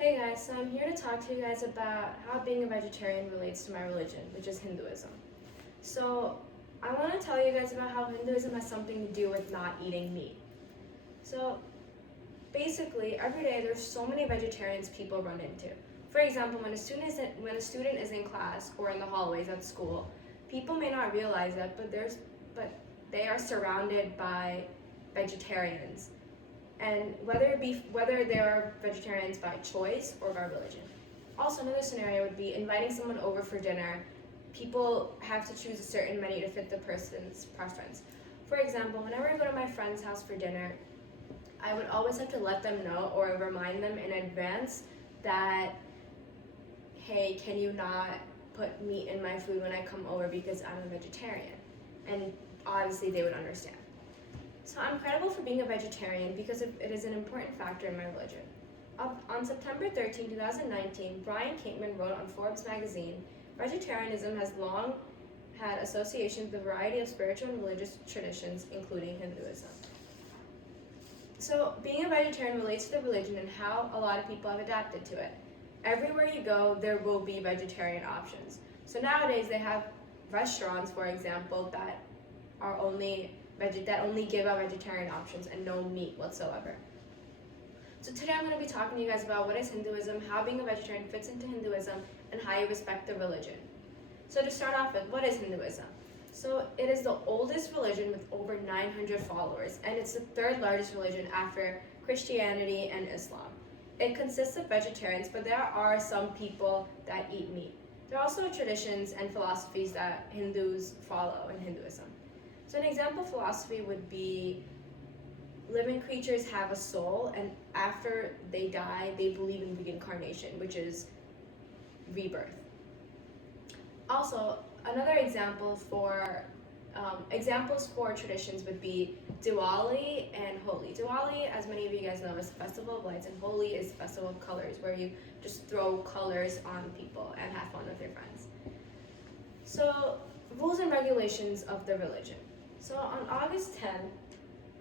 Hey guys, so I'm here to talk to you guys about how being a vegetarian relates to my religion, which is Hinduism. So, I want to tell you guys about how Hinduism has something to do with not eating meat. So, basically, every day there's so many vegetarians people run into. For example, when a student is in class or in the hallways at school, people may not realize that, but they are surrounded by vegetarians, and whether they are vegetarians by choice or by religion. Also, another scenario would be inviting someone over for dinner. People have to choose a certain menu to fit the person's preference. For example, whenever I go to my friend's house for dinner, I would always have to let them know or remind them in advance that, hey, can you not put meat in my food when I come over because I'm a vegetarian? And obviously they would understand. So I'm credible for being a vegetarian because it is an important factor in my religion. On September 13, 2019, Brian Cateman wrote on Forbes magazine, "Vegetarianism has long had associations with a variety of spiritual and religious traditions, including Hinduism." So being a vegetarian relates to the religion and how a lot of people have adapted to it. Everywhere you go, there will be vegetarian options. So nowadays they have restaurants, for example, that only give out vegetarian options and no meat whatsoever. So today I'm going to be talking to you guys about what is Hinduism, how being a vegetarian fits into Hinduism, and how you respect the religion. So to start off with, what is Hinduism? So it is the oldest religion with over 900 followers, and it's the third largest religion after Christianity and Islam. It consists of vegetarians, but there are some people that eat meat. There are also traditions and philosophies that Hindus follow in Hinduism. So an example philosophy would be living creatures have a soul, and after they die, they believe in reincarnation, which is rebirth. Also, another examples for traditions would be Diwali and Holi. Diwali, as many of you guys know, is a festival of lights, and Holi is a festival of colors, where you just throw colors on people and have fun with your friends. So, rules and regulations of the religion. So on August 10,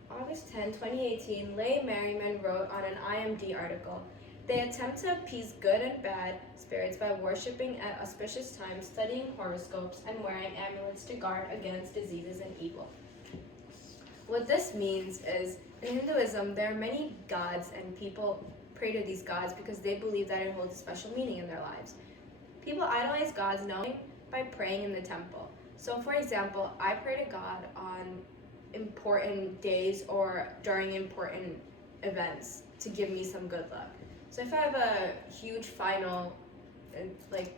2018, Leigh Merriman wrote on an IMD article, "They attempt to appease good and bad spirits by worshipping at auspicious times, studying horoscopes, and wearing amulets to guard against diseases and evil." What this means is, in Hinduism, there are many gods, and people pray to these gods because they believe that it holds a special meaning in their lives. People idolize gods knowing by praying in the temple. So for example, I pray to God on important days or during important events to give me some good luck. So if I have a huge final, like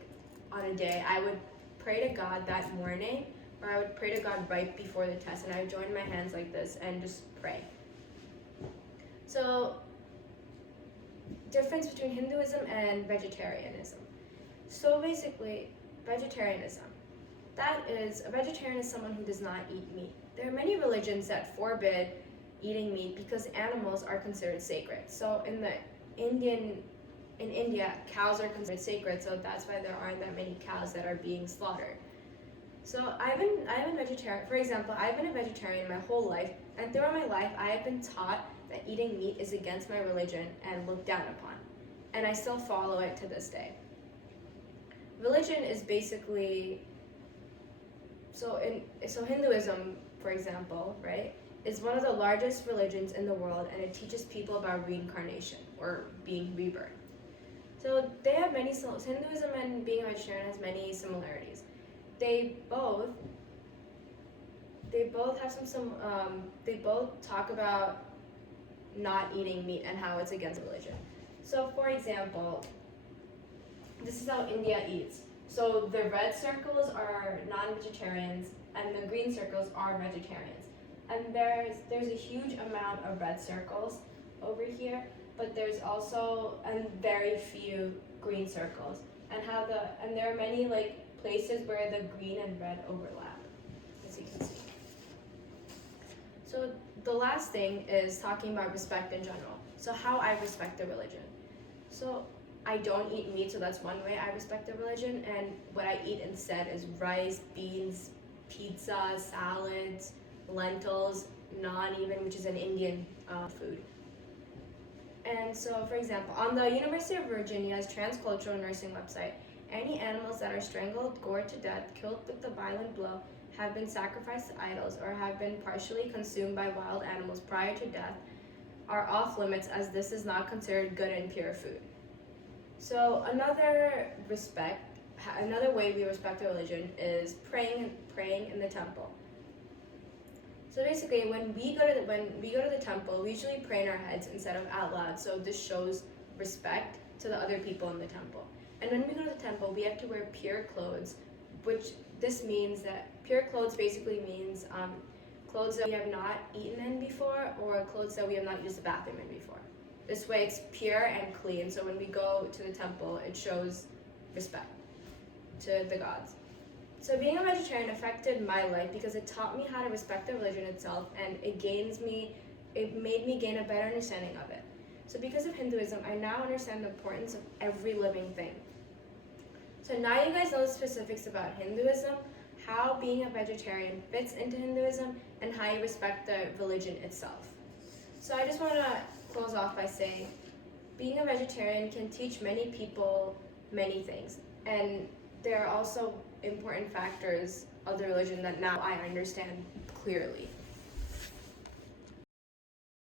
on a day, I would pray to God that morning, or I would pray to God right before the test, and I would join my hands like this and just pray. So, difference between Hinduism and vegetarianism. So basically, vegetarianism. A vegetarian is someone who does not eat meat. There are many religions that forbid eating meat because animals are considered sacred. So in India, cows are considered sacred, so that's why there aren't that many cows that are being slaughtered. So I'm a vegetarian. For example, I've been a vegetarian my whole life, and throughout my life, I have been taught that eating meat is against my religion and looked down upon, and I still follow it to this day. Religion is basically So Hinduism, for example, right, is one of the largest religions in the world, and it teaches people about reincarnation or being rebirth. So they have Hinduism and being a vegetarian has many similarities. They both talk about not eating meat and how it's against religion. So for example, this is how India eats. So the red circles are non-vegetarians, and the green circles are vegetarians. And there's a huge amount of red circles over here, but there's also very few green circles. And there are many places where the green and red overlap, as you can see. So the last thing is talking about respect in general. So how I respect the religion. So I don't eat meat, so that's one way I respect the religion, and what I eat instead is rice, beans, pizza, salads, lentils, naan even, which is an Indian food. And so, for example, on the University of Virginia's transcultural nursing website, any animals that are strangled, gored to death, killed with a violent blow, have been sacrificed to idols, or have been partially consumed by wild animals prior to death are off limits, as this is not considered good and pure food. So another way we respect our religion is praying in the temple. So basically, when we go to the temple, we usually pray in our heads instead of out loud. So this shows respect to the other people in the temple. And when we go to the temple, we have to wear pure clothes, which this means that pure clothes basically means clothes that we have not eaten in before, or clothes that we have not used the bathroom in before. This way, it's pure and clean. So when we go to the temple, it shows respect to the gods. So being a vegetarian affected my life because it taught me how to respect the religion itself, and it made me gain a better understanding of it. So because of Hinduism, I now understand the importance of every living thing. So now you guys know the specifics about Hinduism, how being a vegetarian fits into Hinduism, and how you respect the religion itself. So I just want to close off by saying, being a vegetarian can teach many people many things, and there are also important factors of the religion that now I understand clearly.